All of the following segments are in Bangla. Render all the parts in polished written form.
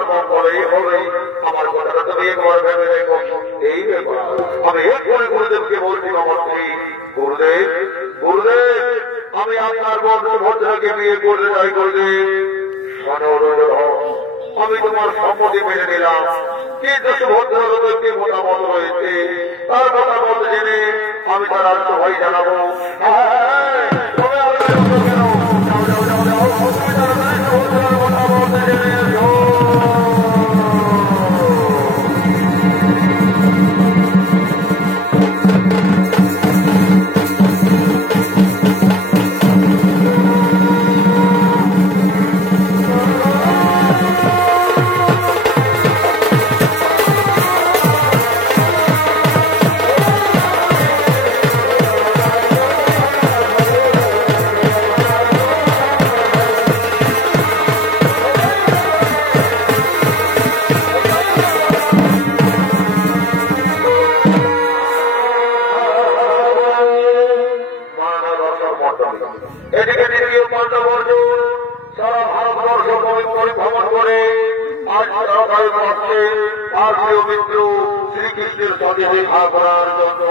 তোমার মঙ্গলই হবে। আমার কথাটা তুমি একবার ভেবে দেখো। এই ব্যাপার আমি এক করে গুরুদেবকে বলছি, নমস্তে গুরুদেব। গুরুদেব, আমি আপনার বন্ধু ভদ্রাকে বিয়ে করতে চাই। গুরুদেব আমি তোমার সম্মতি মেনে নিলাম, কিন্তু সুভদ্রার একটি মতামত রয়েছে, তার কথা বলতে জেনে আমি তার আত্মভাই জানাবো। এদিকে দ্বিতীয় পাণ্ডব অর্জুন সারা ভারতবর্ষ পরিভ্রমণ করে আজ আসছে ভারতীয় মিত্র শ্রীকৃষ্ণের সাথে দেখা করার জন্য।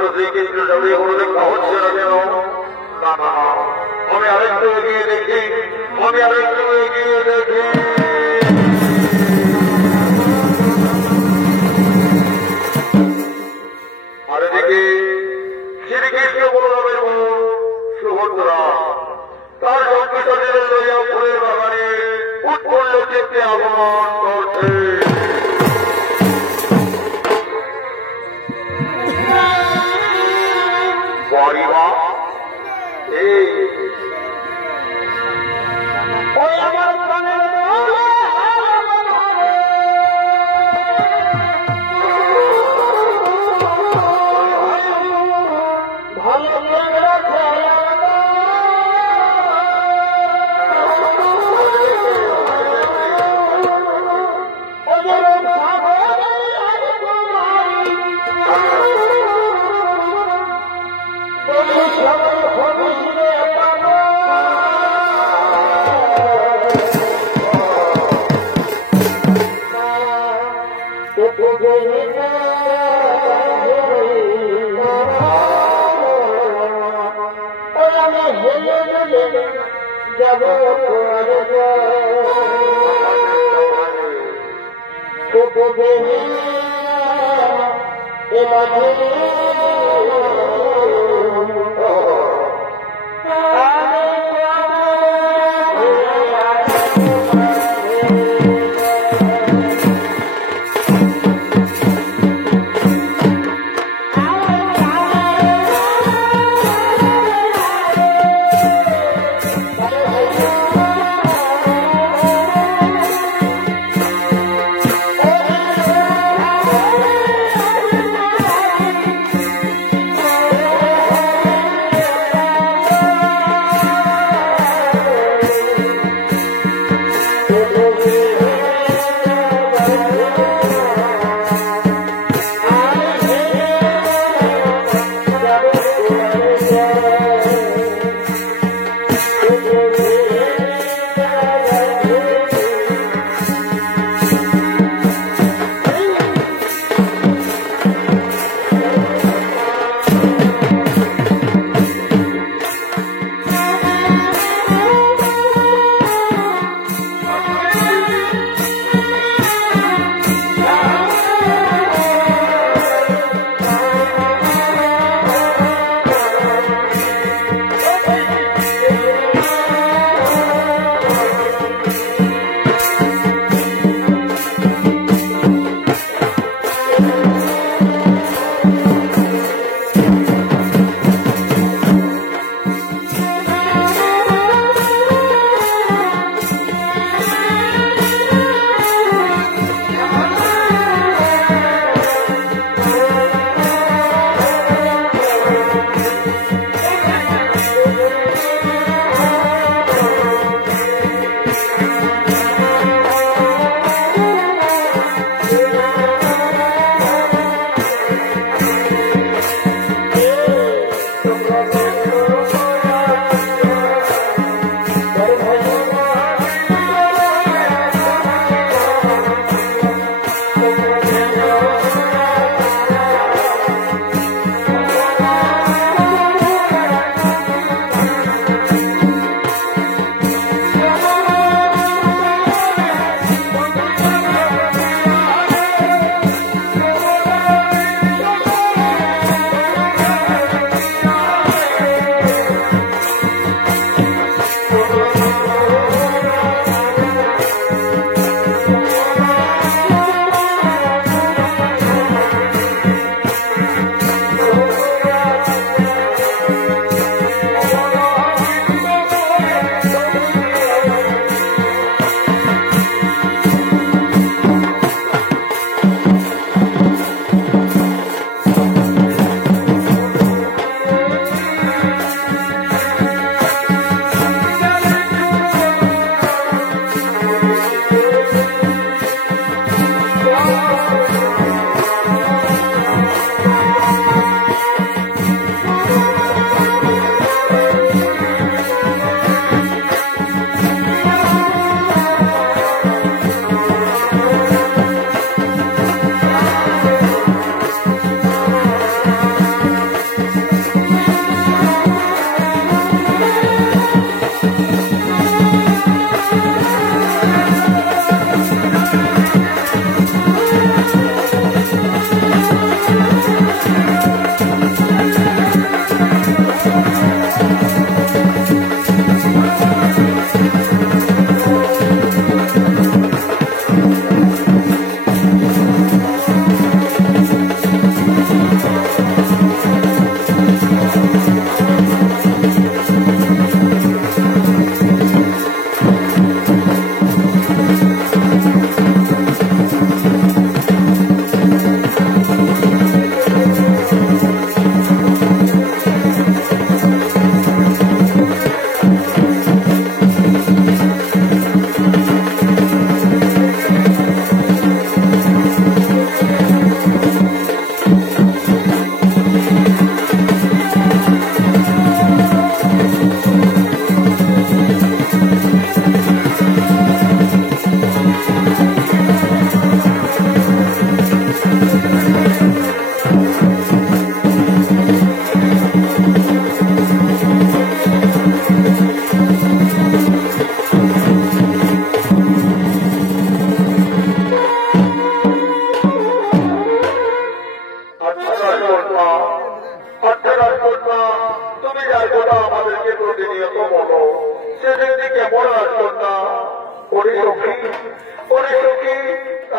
পুত্র শ্রীকৃষ্ণ সঙ্গে কোনো দেখা হচ্ছে না কেন? না না, আমি আরেকটু এগিয়ে দেখি, আমি আরেকটু এগিয়ে দেখি। আর এদিকে শ্রীকৃষ্ণ বলরামের বোন সুভদ্রা তার সংকীর্তনের লইয়া ফুলের বাগানে উৎপন্ন চিত্তে আগমন করছে।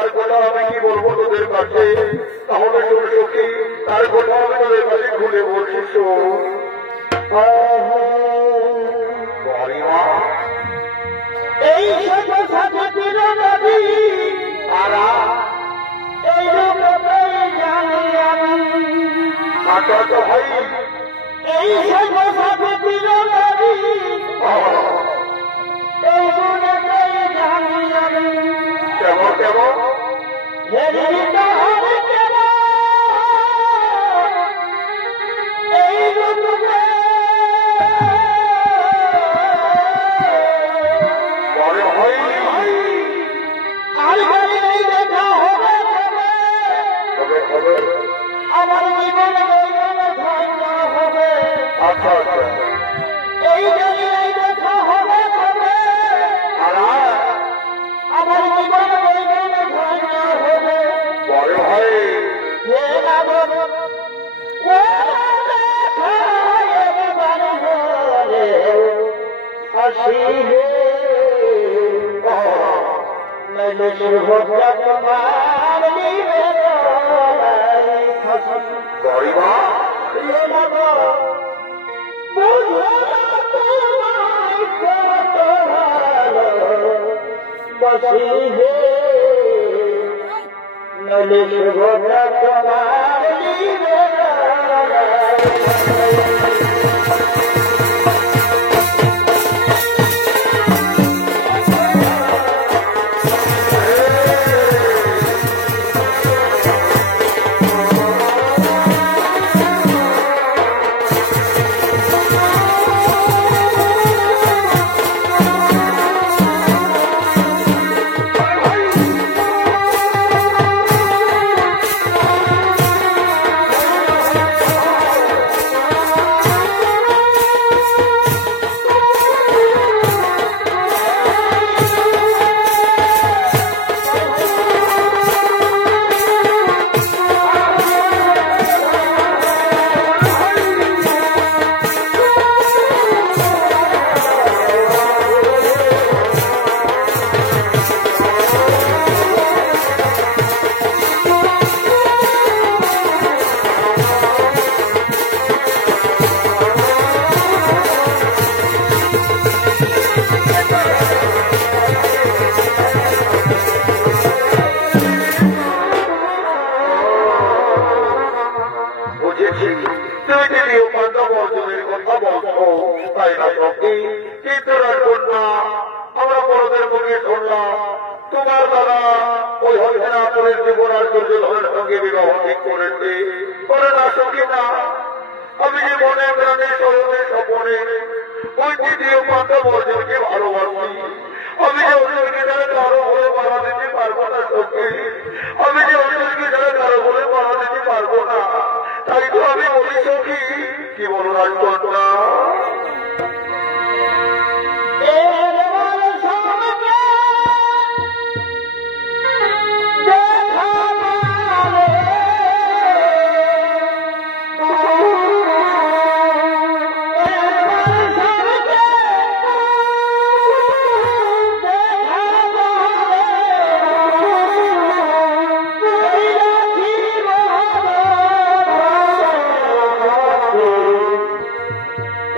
তার কথা আমি কি বলবো তোদের কাছে? তাহলে শোন সখী, তার কথা আমি তোদের কাছে খুলে বলছি। শোন এই সাথে নদী তারা এই রূপেই জানি আমি তো ভাই এই সাথে নদী এই রূপেই জানি আমি কেমন কেমন এই রূপে বলে ভাই আর দেখা হবে হবে হবে। আমার জীবন ধন্য হবে আচ্ছা আচ্ছা এই জায়গায় দেখা হবে আমার জীবন ধন্য হবে বলে ভাই হে নাগর আসি হে মেলে শুভটা তোমার গরিমা বসি হে মেলে শুভটা তোমার বুঝেছি তুই যদি পাণ্ডব অর্জুনের কথা বলছো তাই না সখী? কিন্তু রাখুন না, আমরা বড়দের মুখে শুনলাম তোমার দাদা ওই হরিহরাপুরের জীবনার দুর্যোধনের সঙ্গে বিবাহ ঠিক করেছে। করে না সখী না, আমি যে মনে প্রাণে স্মরণে স্বপনে ওই তৃতীয় পাণ্ডব অর্জুনকে ভালোবাসি। আমি যে অর্জুনকে ছাড়া কারো বলে বাধা দিতে পারবো না সখী, আমি যে অর্জুনকে ছাড়া কারো বলে বাধা দিতে পারবো না। তাই তো আমি বলি সখী, কি বলো রাজকন্যা?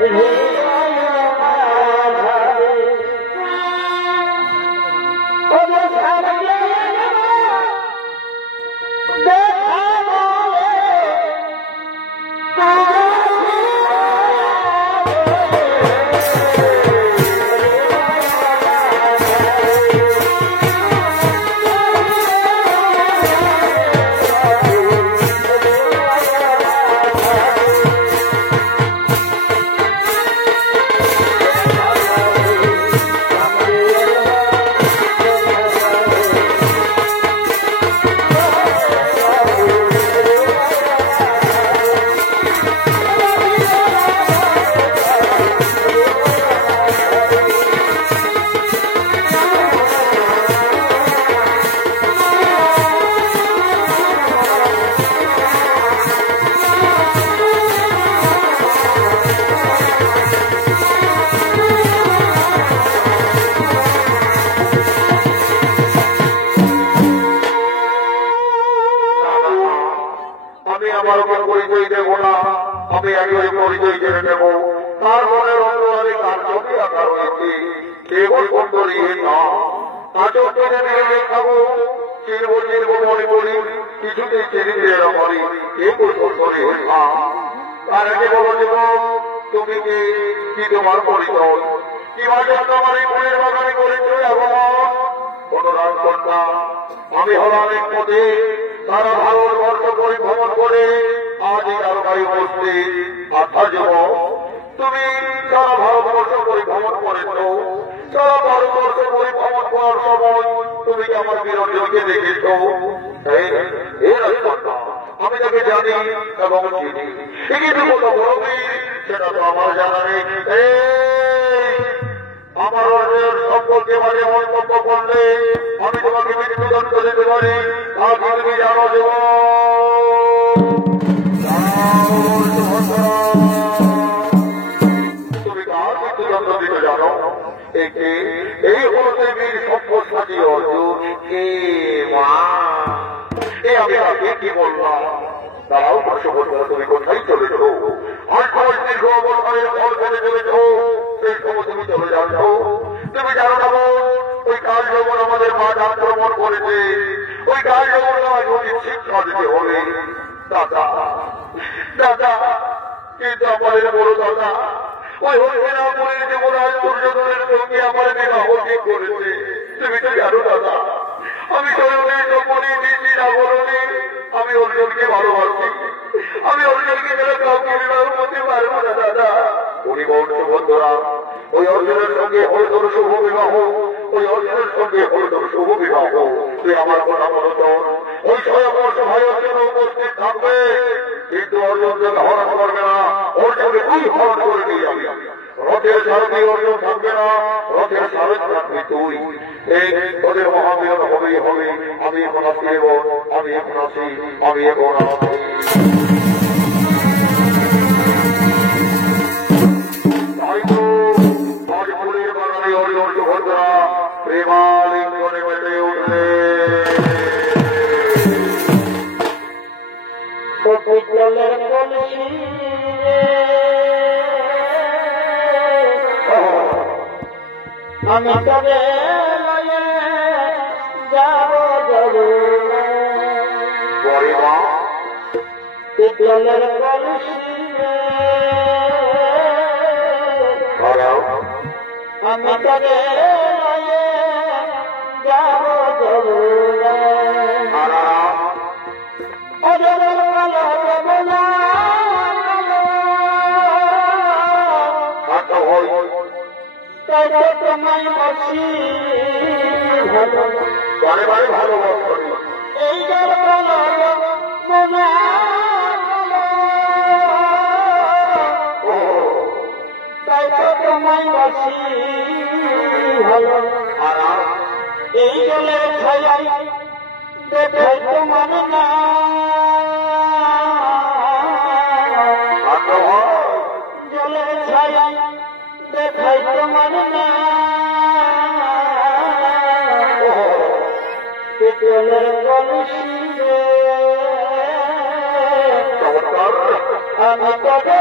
Hey আমার ওকে পরিচয় দেব না, আমি একই পরিচয় জেনে নেব। তার মনের অন্তরালে তার ছবি আঁকা রয়েছে, কেবল সুন্দরী না আজও টেনে নিয়ে খাবো, চিনবো চিনবো মনে করি, কিছুতেই চিনিতে পারি কেবল সুন্দরী না। তার আগে বলো দেব তুমি কি তোমার পরিচয়, কি বাজার তোমার এই মনের বাগানে পরিচয় আগমন। অনুরাগ কন্যা আমি হলাম এক পথে, তারা ভারতবর্ষ পরিভ্রমণ করে আজ এই আরবাই উপস্থিত। আচ্ছা যুব তুমি সারা ভারতবর্ষ পরিভ্রমণ করেছ, সারা ভারতবর্ষ পরিভ্রমণ করার সময় তুমি কি আমার বিরোধীকে দেখেছ? আমি তাকে জানি এবং চিনি, কিন্তু কত বড় সেটা তো আমার জানা নেই। আমার অর্জনের সম্পর্কে মাঝে মন্তব্য করলে আমি তোমাকে মৃত্যুদণ্ড দিতে পারি, আর তুমি জানো দেব তুমি কার মৃত্যুদণ্ড দিতে জানো? এই হচ্ছে বীর সম্পদশালী অর্জুন। আমি আগে কি বললাম, তারাও বর্ষ বলবো তুমি কোথায় চলেছ? 8 মাস দীর্ঘ অবস্থানের ফল ফেলে চলেছ, সেই সময় তুমি চলে যাচ্ছ। তুমি জানো না ওই কাল যখন আমাদের মাঠ আক্রমণ করেছে, ওই কাল যখন যদি শিক্ষা দিতে হবে। দাদা দাদা কিন্তু আমাদের বড় দাদা ওই হরিনাপুরের যুবরাজ দুর্যোধনের সঙ্গে আমার বিবাহ ঠিক করেছে। তুমি তো জানো দাদা আমি শরীরের সম্পর্কে নিচ্ছি না বলনি, আমি অর্জুনকে ভালোবাসি, আমি অর্জুনকে মেরে কাউকে বিবাহ করতে পারবো না দাদা। উনি বলছে বন্ধুরা ওই অর্জুনের সঙ্গে হরিধর শুভ বিবাহ, ওই অর্জুনের সঙ্গে হরিধর শুভ বিবাহ। তুই আমার কথা মনত ওই 6 বর্ষ ভাই অর্জুন উপস্থিত থাকবে, কিন্তু অর্জুনকে হরণ করবে না, অর্জুনকে তুই হরণ করে নিয়ে যাবি। রথের সারথি অর্জুন থাকবে না, রথের সারথ থাকবি তুই। এই তোদের মহামিলন হবেই হবে। আমি এখন আসি, আমি এখন আসি, আমি এখন আসি। ফুলের বাগানে অর্জুন সুভদ্রা প্রেমালিঙ্গনে মেতে উঠলে আমি তবে যাব পিতলের কলসি, আমি তবে যাব তোমায় বসি বারে বারে ভালোবাসি এই মনে তাই তো তোমায় বসি ভালো। এই জলে ছাই দেখাই তোমার না, জলে ছাই দেখাই তোমার না, পিতলের কলসি আমি কবে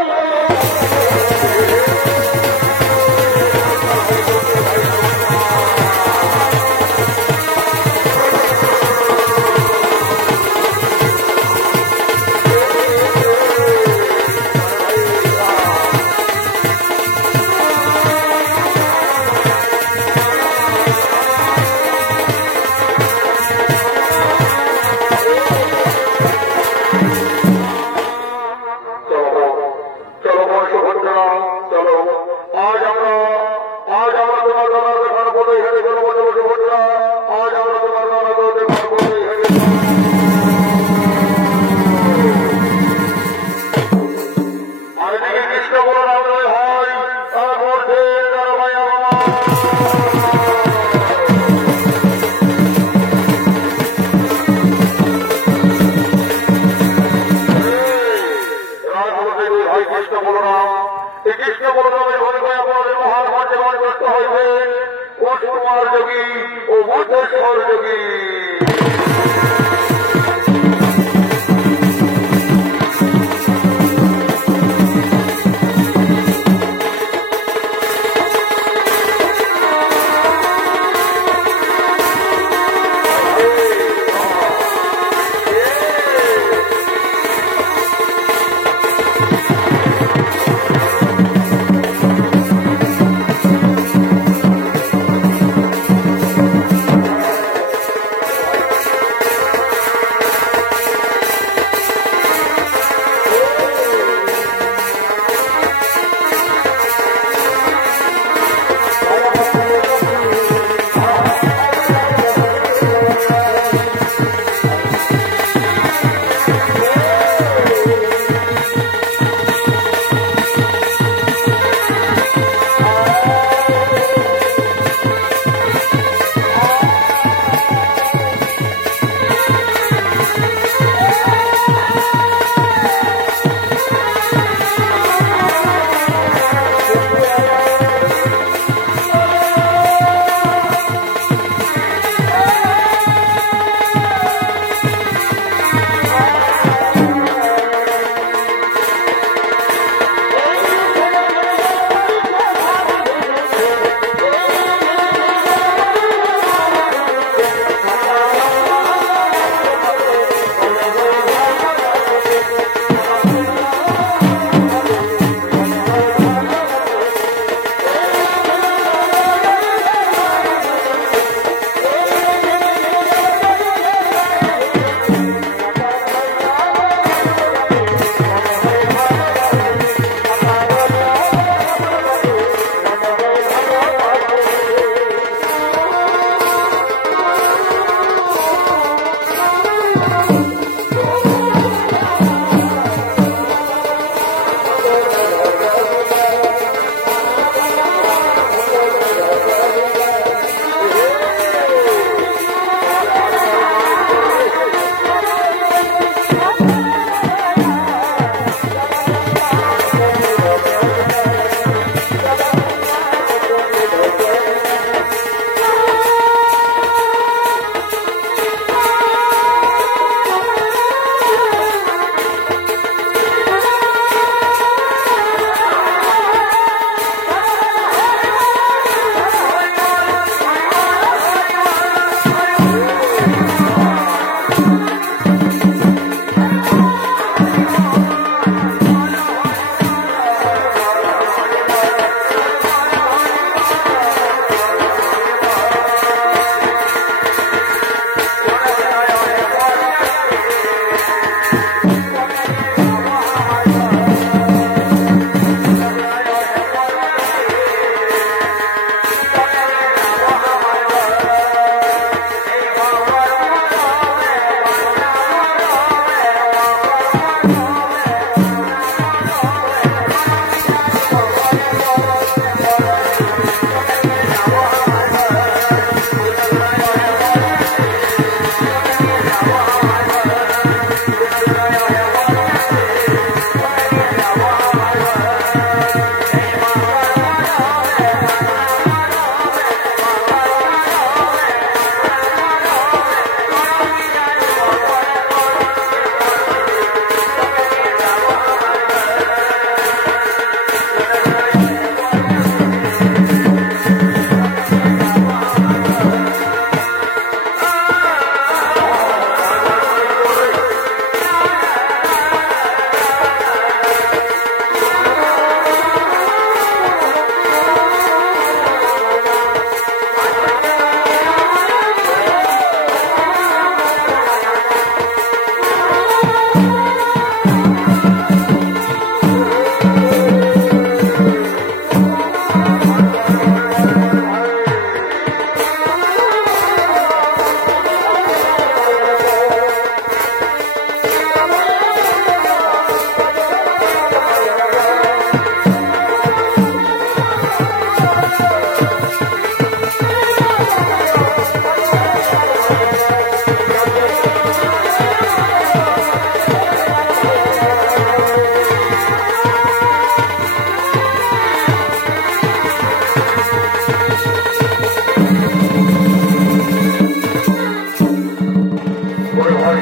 ওরে ভাই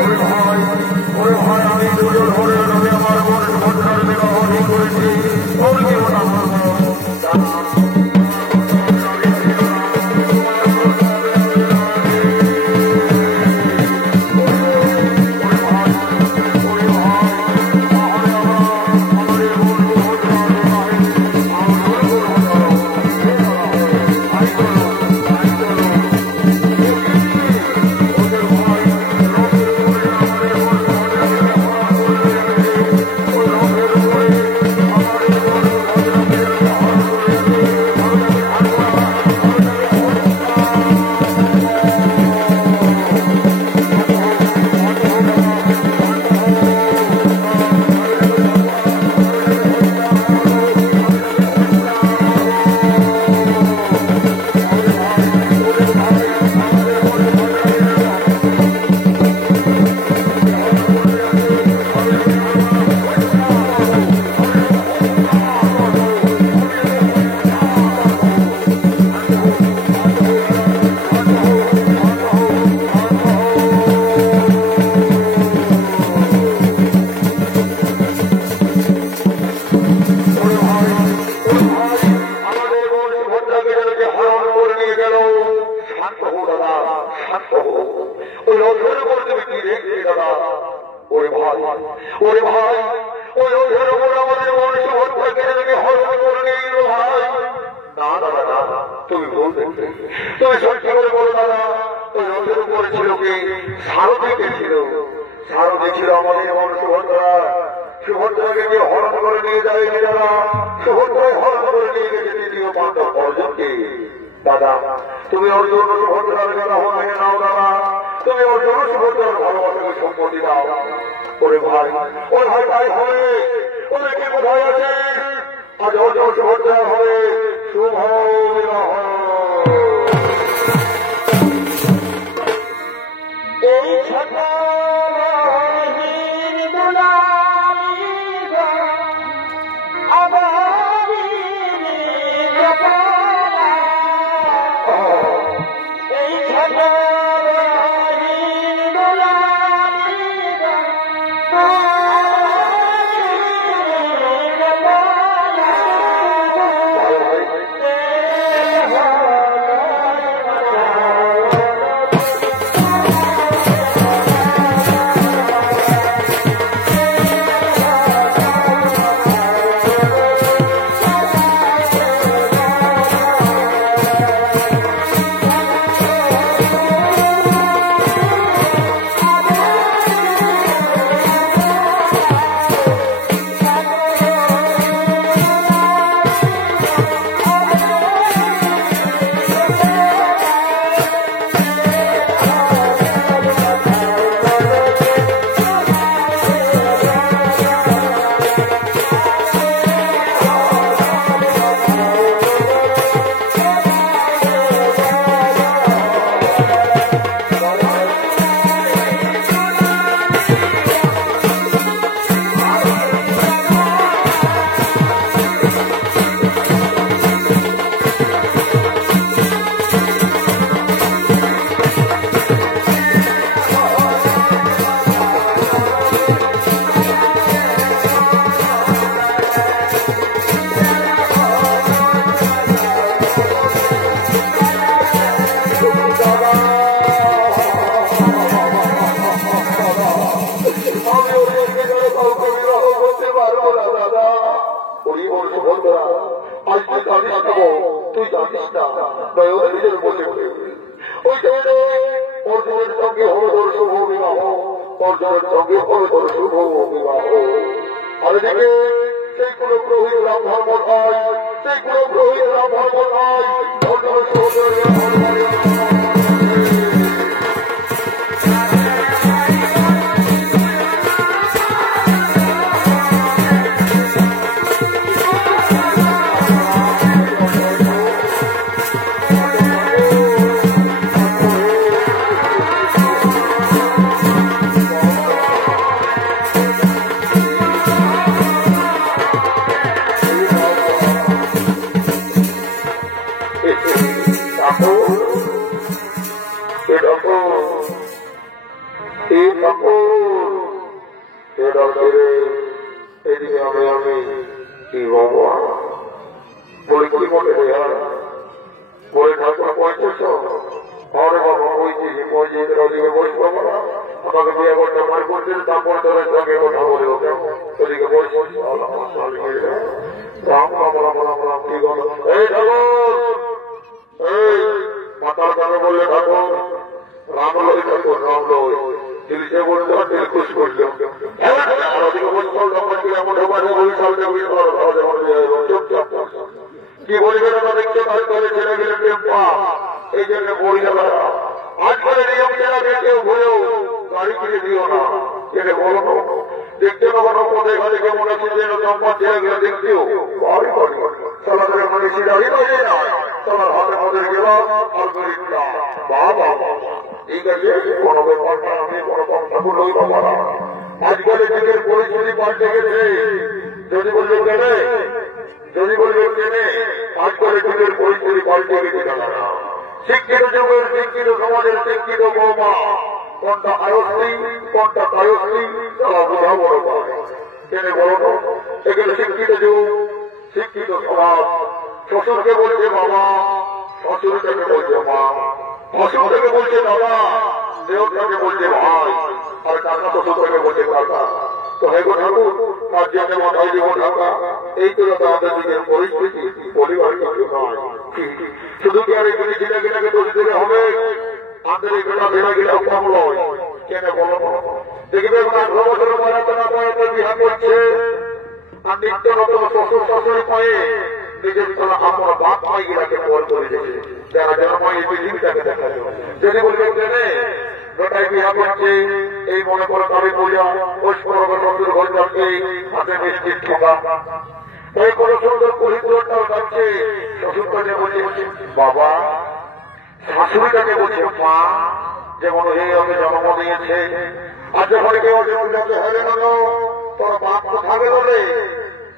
ওরে ভাই ওরে ভাই আমি দুজন হরে আমি আমার বোন সুভদ্রার বিবাহ ঠিক করেছি ওর জীবন আমার ওরে ভাই ওই ওদের উপর আমাদের মনে সুভদ্রাকে যদি হরণ করে নিয়ে গেল ভাই না দাদা না তুমি বলবে তুমি সত্যি করে বলো দাদা ওই রথের উপরে ছিল কি সারথীকে ছিল সারথী ছিল আমাদের মন সুভদ্রা সুভদ্রাকে যে হরণ করে নিয়ে যায় যারা সুভদ্রায় হরণ করে নিয়ে গেছে তৃতীয় পাণ্ডব অর্জুনকে দাদা তুমি অর্জুন সুভদ্রার কথা মেনে নাও দাদা তুমি অর্জুন সুভদ্রার ভালোবাসাকে সম্পত্তি দাও ওরে ভাই তাই হবে ওদেরকে কোথায় আছে আজ অর্জুন সুভদ্রা হবে শুভ বিবাহ এই ছোট তুই জানিস না নিজের বলে ওই অর্জুনের সঙ্গে হরধর শুভ বিবাহ অর্জুনের সঙ্গে হরধর শুভ বিবাহ আর দেখে সেই কোন প্রহীর রাম ধর্ম নয় সেই কোন প্রহীর রাম ধর্ম নয় অর্জুনের সঙ্গে এই ঠাকুর এদিকে আমি কি বাবা বলি কি বলে বলে ঠাকুর পয়সেছ আরে বাবা বইছি পয়সা ওদিকে বসবো না আমাকে বিয়ে করতে আমার করছে তারপর তোর সঙ্গে কথা বলে ওকে ওদিকে বসবো রাম রাম রাম রাম রাম কি বল এই ঠাকুর এই মাতার গানে বললে ঠাকুর রাম লই ঠাকুর রাম লই দিলসে বললো দিল খুশ করলো ওদিকে বসবো এমন ঢোকানো চুপচাপ কি বলবে না দেখতে পারে ছেলে গেলে এই জন্য বই না আজকাল নিয়ম যারা কেউ ভুলেও গাড়ি কিনে দিও না ছেলে বলো দেখতে পাবো কোথায় ঘরে কেমন আছে যেন তোমার ছেলেগুলো দেখতেও চলাচলের মানে সিরাই নয় না চলার হাতে মধ্যে গেল বাবা ঠিক আছে কোনো ব্যাপারটা আমি কোনো কথা বললেই পাবো না আজকাল যুগের পরিস্থিতি পাল্টে গেছে যদি বললো কেনে আজকালের যুগের পরিস্থিতি পাল্টে গেছে না শিক্ষিত যুগের শিক্ষিত সমাজের শিক্ষিত বৌমা কোনটা আয়ত্রী কোনটা কায়ত্রী তারা বোঝা বড় পায় কেনে বলো তো এখানে শিক্ষিত যুগ শিক্ষিত সমাজ শ্বশুরকে বলছে বাবা শ্বশুরটাকে বলছে মা শ্বশুরটাকে বলছে দাদা দেহটাকে বলছে ভাই আর কাকা শ্বশুরটাকে বলছে কাকা তো হেগো ঠাকুর তার জন্য মাথায় দেব ঢাকা এই তো আমাদের দিকের পরিস্থিতি পরিবার কিছু নয় শুধু কি আর এগুলি গিলাকে দোষ দিলে হবে আমাদের এগুলা গিলা কম নয় কেন বলো দেখবে 18 বছর বয়সে বিহা করছে আর নিত্য নতুন শ্বশুর শাশুড়ি পায়ে নিজের আমার বাপ মাই গিলাকে পর করে দিয়েছে যারা যেন এই পৃথিবীটাকে দেখা যাবে যদি বলবেন জেনে বেটায় বিহা করছে এই মনে করো তবে পূজা ওই নতুন ঘর যাচ্ছে হাতে মিষ্টির ঠোকা ওই কোন সুন্দর পরিপূরণটাও যাচ্ছে শ্বশুরটাকে বলছে বাবা শাশুড়িটাকে বলছে মা যেমন এই ওকে জন্ম দিয়েছে আর যখন কেউ যাতে হেরে না তোর বাপ তো থাকে রে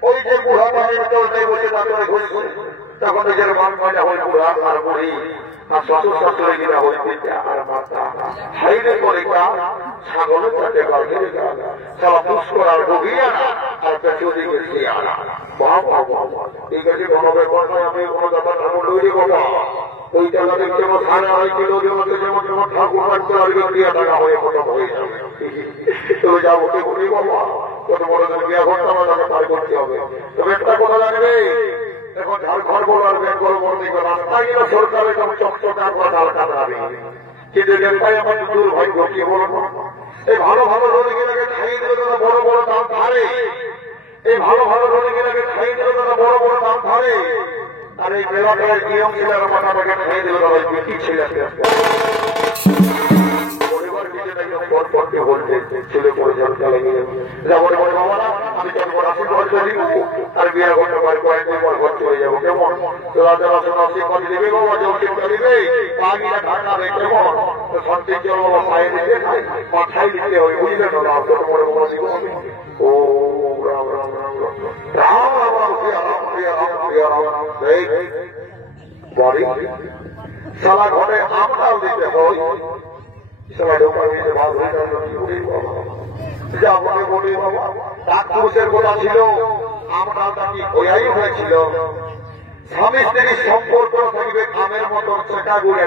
ওই যে বুড়া পানির চলতে বসে তাকে ঘুরছে তখন নিজের বাপ মজা হয়ে বুড়া আর বুড়ি আর শ্বশুর শাশুড়ি গিরা হয়ে পিতা আর মাতা হাইরে করে ছাগলের সাথে গাড়ি সারা পুষ্কর আর ডুবিয়ে আর পেছনে গেছে ঠিক আছে কোনো ব্যাপার নয় আমি কোনো ব্যাপার ঠাকুর তৈরি করবো ওই টাকা দেখতে আমার সাড়ে 2.5 কিলো যেমন যেমন ঠাকুর কাটতে আসবে ক্রিয়া টাকা হয়ে খতম হয়ে যাবে তবে যা ওকে বলি বাবা কত বড় ক্রিয়া করতে হবে তাকে পার করতে হবে তবে একটা কথা লাগবে এখন ঝাড়খণ্ড বলো আর বেঙ্গল বড় দিকে রাস্তা গেলে সরকারের কেমন চকচকা করে ডাল কাটাবে কিন্তু এটাই আমার দুর্ভাগ্য কি বলবো এই ভালো ভালো রোগীগুলোকে খাইয়ে দিলে তারা বড় বড় দাম ধারে এই ভালো ভালো রোগীগুলোকে খাইয়ে দিলে তারা বড় বড় দাম ধারে আর এই মেলাটার নিয়ম ছেলের মাথাটাকে খাইয়ে দিলে তারা বেশি ছেলে পরিবার পর পরকে বলছে ছেলে পরিচালনা চালিয়ে যাবো বাবারা আমি কেমন আসি ঘর চলি আর বিয়ে করতে পারি কয়েকদিন পর ঘর চলে যাবো কেমন তোরা যারা শোনা শিক্ষা দিবে বাবা যে শিক্ষা দিবে পাগিরা ঢাকা রে কেমন সন্তির জল বাবা পায়ে দিতে মাথায় দিতে হয় বুঝলেন না ছোট বড় বড় দিব ও রাম রাম রাম রাম রাম রাম বাড়ি সারা ঘরে আমরাও দিতে হয় সবাই ঢোকার দিতে ভাব হয়ে যা মনে বলি বাবা পুরুষের কথা ছিল আমরা তাকে ওয়াই হয়েছিল স্বামী স্ত্রীর সম্পর্ক থাকবে খামের মতন সেটা ঘুরে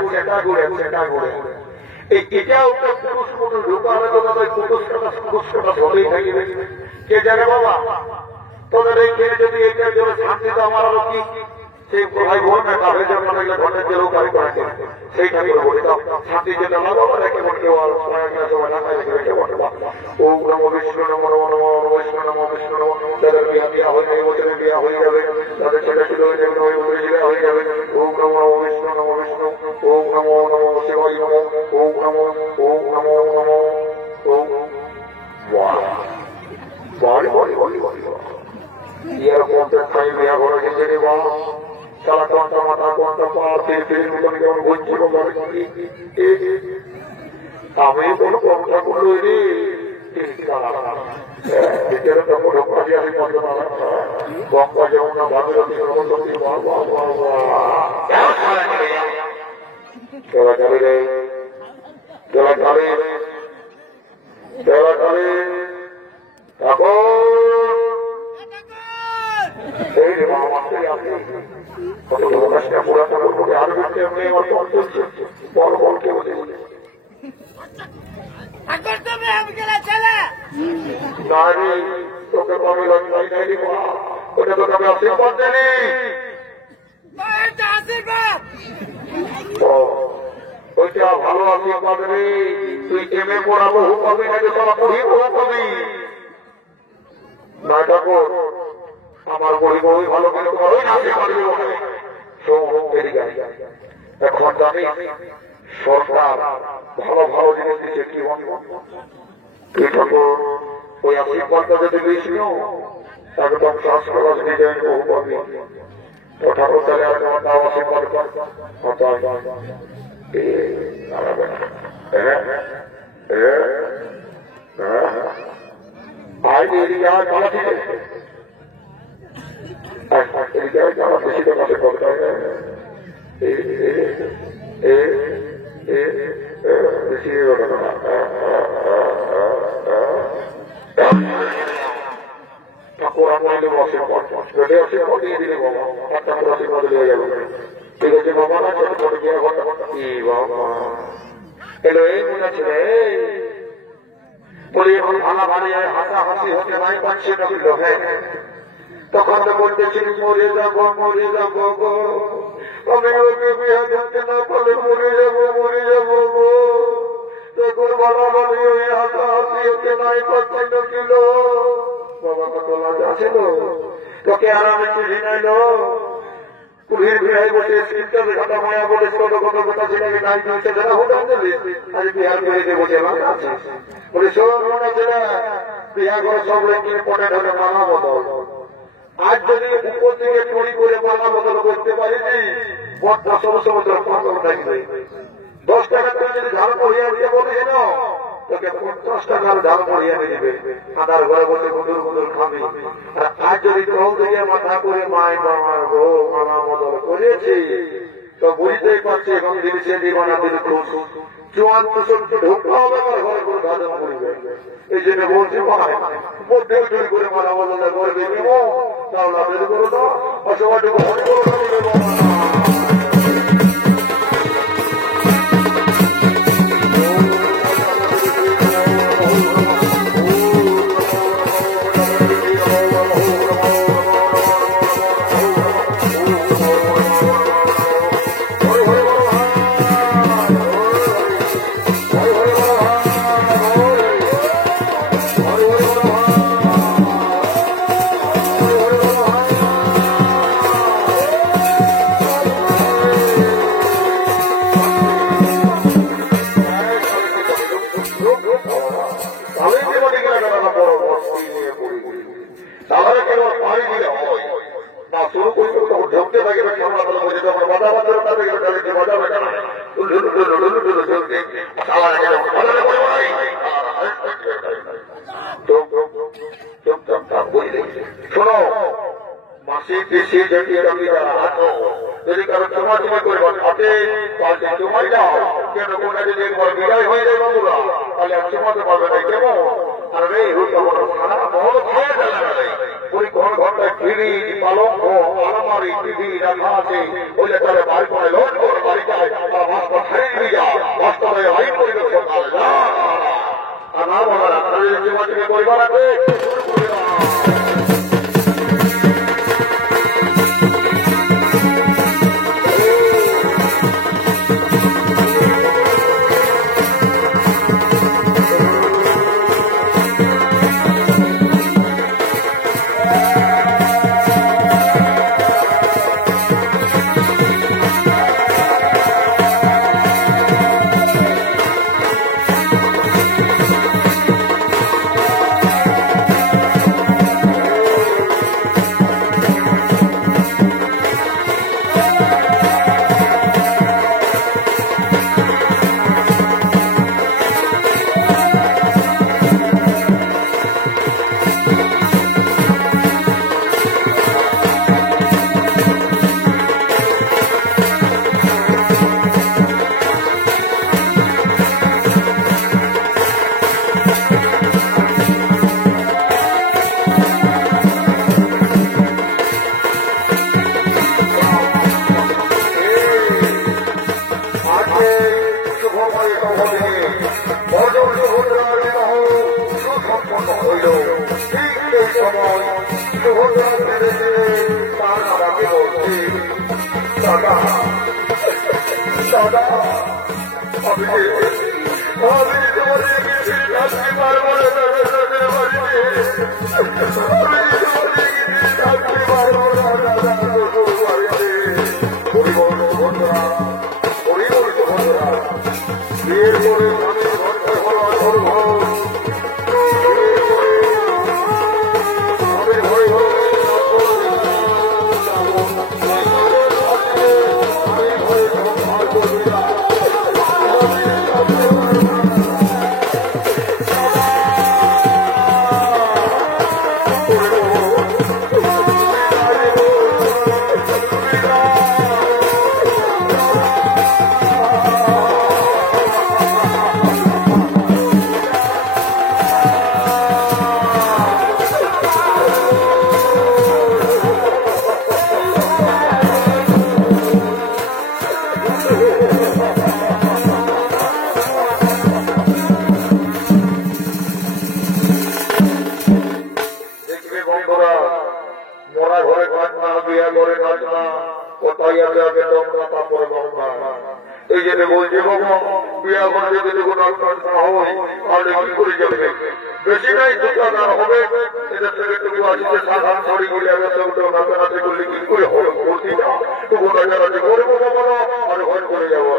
এই এটাও পুরুষ মতো ঢোকাবে তো তাদের পুরুষটা ধরেই থাকবে কে জানে বাবা তোদের এই খেয়ে যদি এটার জন্য শান্তিতে আমার আরো কি সেই ভাই বোন না কাপড়ের জন্য লাগলে ঘটের জেলেও কাজ করাকে সেইটা করে বলি দাও শান্তির জন্য লাগাবো না কেমন কেউ ও নম বিষ্ণু নম নম নম বিষ্ণু নম বিষ্ণু নম তাদের বিয়া হয়ে যাবে বছরের বিয়া হয়ে যাবে তাদের ছেলে ছিল হয়ে যাবে হয়ে যাবে ও নম বিষ্ণু নম বিষ্ণু ও নম নম শিবাই নম ও নম নম বাড়ি বলি বলি বলি ইয়ার কোনটা খাই বিয়া করে গেছে রে বা সারা কোনটা মাথা কোনটা পা ফির মিলন কেমন ঘুরছি আমি কোনো কোনটা করলো রে গঙ্গা যেমন না ভাগীরথী নারী তোকে পাবে লজ্জাই নাই রে মা, ওটা তোকে আমি আশীর্বাদ দেনি। ওইটা ভালো আশীর্বাদ রে, তুই এমএ পড়া বহু পাবি না, তোরা পড়ি বহু পাবি না। ঠাকুর আমার বই বই ভালো করে তোমার ওই আশীর্বাদ দেব। এখন জানি সরকার ভালো ভালো জিনিস দিচ্ছে, কি তুই ঠাকুর ওই আশীর্বাদটা যদি দিয়েছিল একদম শ্বাস ডিজাইন বহু পাবি। তো ঠাকুর তাহলে আর তোমার নাম আশীর্বাদ কর। আজ এরিয়া কালা ঠিক আছে, এরিয়া কালা বেশি তো মাসে করতে হবে। বেশি ঠাকুর আমি দেবো আশীর্বাদ, যদি আশীর্বাদ দিয়ে দিলে বাবা আর ঠাকুর আশীর্বাদ দিয়ে যাবে। ঠিক আছে বাবা না ছোট ছোট গিয়ে কি বাবা এলো এই মনে আছে রে বলি এখন ভাঙা ভাঙি হাসাহাসি হতে নাই পাচ্ছে না লোভে। তখন তো বলতেছিল মরে যাবো গো, আমি ওকে বিয়ে করতে না পারলে মরে যাবো গো। তখন ভাড়া ভাড়ি ওই হাসাহাসি হতে নাই পাচ্ছে না কিল। বাবা কত লাজ আছিল, তোকে আরামে চিঠি নাইল কুড়ির ভিড়াই বসে স্ক্রিপ্টার ঘটা মায়া বলে ছোট কত কথা ছিল নাই সেটা হোটেল বলি আজ বিহার করে বসে আছে বলে শোন মনে ছিল বিহার করে সব লোককে পটে ঢোকে মালা বদল। আজ যদি উপর থেকে চুরি করে মালা বদল করতে পারিনি 10 বছর পাগল থাকবে। 10 টাকা তুমি যদি ঝাল পড়িয়ে দিয়ে বলিস না তোকে 50 টাকার ঝাল পড়িয়ে দেবে। আদার ঘরে বসে গুঁদুর খাবি। আর আজ যদি টল দিয়ে মাথা করে মায় বাবার গো মালা বদল করেছি তো বুঝতেই পারছি এখন দিনছে জীবনা দিন খুশ 54 ঢোকা হবে ঘরে করে গাজন করবে। এই জন্য বলছি মায় মধ্যে চুরি করে মালা বদল করবে তাহলে বের করো না অসমাটুকু শোনো মাসি পিসি যদি যদি কারো চুমাচুমি করে হাতে চুমাই যাও কেন কোনটা যদি একবার বিদায় হয়ে যায় বাবুরা তাহলে আর চুমাতে পারবে না কেমন। আর রে ওই ঘন্টায় ফিরি পালঙ্ক আলমারি টিভি রাখা আছে বলে তাহলে বাড়ি করে লোড করে বাড়ি যায় মাস্টার ছাড়িয়ে যা মাস্টারে আইন পরিবেশন আর না বলার চুমাচুমি পরিবার আছে হইল ঠিক এই সময় সুভদ্রা তার দাদাকে বলছে, দাদা দাদা আমি তোমাদের কিছু থাকতে পারবো না, থাকতে পারবো না পরিবর্তন সুভদ্রা, পরিবর্তন সুভদ্রা বিয়ের পরে স্বামীর ঘরটা হওয়া ধর্ম এই জন্য বলছি বাবা বিয়া করে যদি কোনো না হয় তাহলে কি করে যাবে, বেশি নাই দোকান হবে এদের থেকে টুকু আসছে সাধারণ ছড়ি গিয়ে নাচানাচি করলে কি করে হবে, করছি না টুকু নাচানাচি করবো বাবা আর ঘর করে যাবো।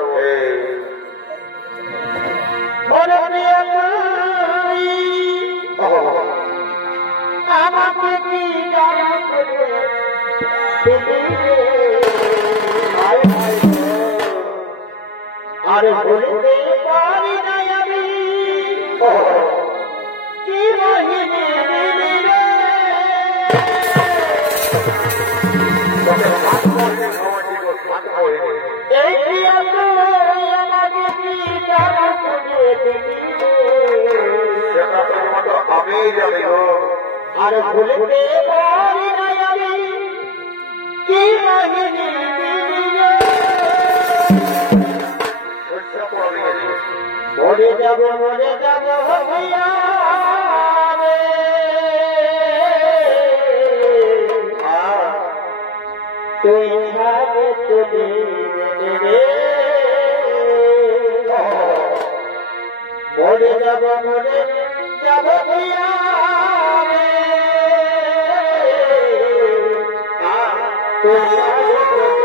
আরে বলতে পারি না আমি কি মহিনে আমাকে কি যারা আমি যাবি আরে বলতে পারি না আমি কি মহিনে মরে যাব ভাইয়া তুই ভাবে চলে রে, মরে যাব ভাইয়া তুই ভাবে